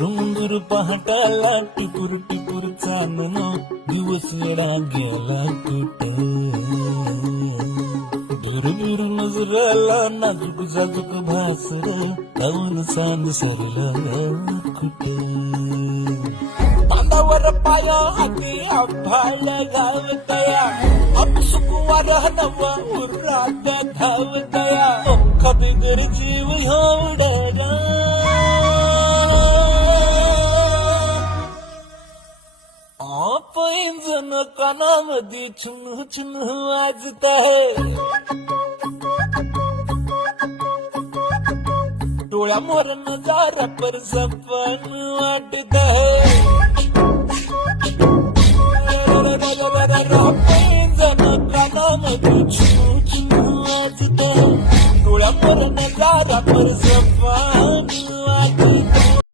मुंगुर पहाटाला टिपूर टिपूर चांदण दिवस येडा गेला कुठे दूर नजराला नाजूक जाजूक भासर लावून सांद सरला कुठे तांदावर पाया हाती आभाळ गावतया अपसुकुवार नवा उरात धावतया कधी घर जीव एवढा पैंजण कानामध्ये चुन चुन वाजत आहे डोळ्यामोर नजारा पर सपन वाटत आहे पैंजण कानामध्ये चुन चुन वाजत आहे डोळ्यामोर नजारा पर सपन